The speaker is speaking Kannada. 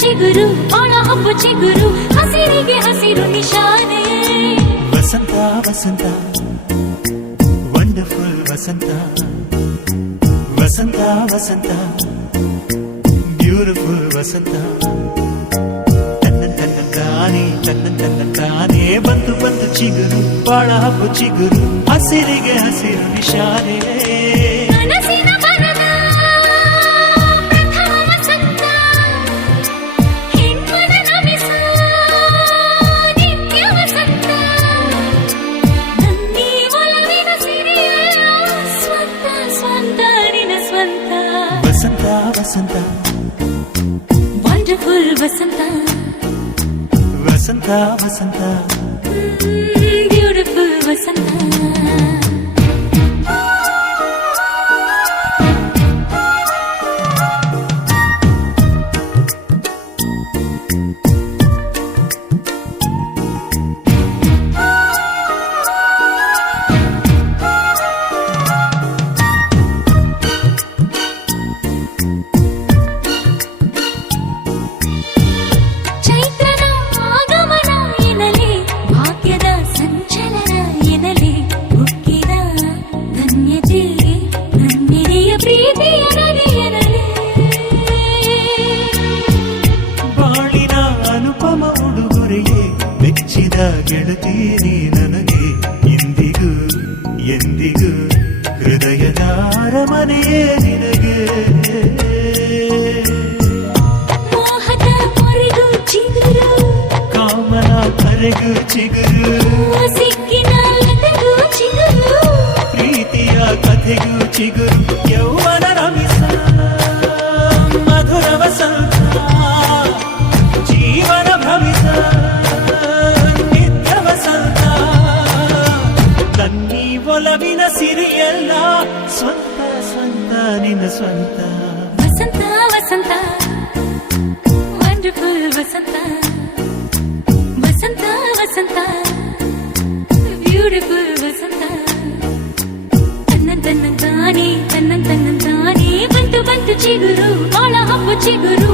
ಚಿಗುರು ಬಾಳ ಹಬ್ಬ ಚಿಗುರು ಹಸಿರಿಗೆ ಹಸಿರು ನಿಶಾನೆ ವಸಂತ ವಸಂತ ವಂಡರ್ಫುಲ್ ವಸಂತ ವಸಂತ ವಸಂತ ಬ್ಯೂಟಿಫುಲ್ ವಸಂತ ತನ್ನ ತಾನೇ ಬಂತು ಬಂತು ಚಿಗುರು ಬಾಳ ಹಬ್ಬ ಚಿಗುರು ಹಸಿರಿಗೆ ಹಸಿರು ನಿಶಾನೆ ಕನಸಿನ ಬರದ ಪ್ರಥಮ ವಸಂತ ಹೆಣ್ಮನ ನಮಿಸ ನಿತ್ಯ ವಸಂತ ನನ್ನಿ ಒಲವಿನ ಸಿರಿಯ ಸ್ವಂತ ಸ್ವಂತ ನಿನ ಸ್ವಂತ ವಸಂತ ವಸಂತ ವಂಡರ್ಫುಲ್ ವಸಂತ ವಸಂತ ವಸಂತ ಬ್ಯೂಟಿಫುಲ್ ವಸಂತ ಬಾಳಿನ ಅನುಪಮ ಉಡುಗೊರೆಯೇ ಮೆಚ್ಚಿದ ಗೆಳತೀರಿ ನನಗೆ ಎಂದಿಗೂ ಎಂದಿಗೂ ಹೃದಯದ ಅರಮನೆಯೇ ನಿನಗೆ ಮೋಹದ ಕೊರೆಗೂ ಚಿಗುರು ಕಾಮನ ಕರೆಗೂ ಚಿಗುರು ಸಿಕ್ಕಿನ ಲತೆಗೂ ಚಿಗುರು ಪ್ರೀತಿಯ ಕಥೆಗೂ ಚಿಗುರು ಯೌವನ ರಮಿಸ ಮಧುರ ವಸಂತ ಜೀವನ ಭವಿಸ ನಿತ್ಯ ವಸಂತ ತನ್ನಿ ಒಲವಿನ ಸಿರಿಯಲ್ಲ ಸ್ವಂತ ಸ್ವಂತ ನಿನ್ನ ಸ್ವಂತ ವಸಂತ ವಸಂತ ವಂಡರ್ಫುಲ್ ವಸಂತ ವಸಂತ ವಸಂತ ಬ್ಯೂಟಿಫುಲ್ ವಸಂತ ತನ್ನ ತಾನೇ ಬಂತು ಬಂತು ಚಿಗುರು ಬಾಳ ಹಬ್ಬ ಚಿಗುರು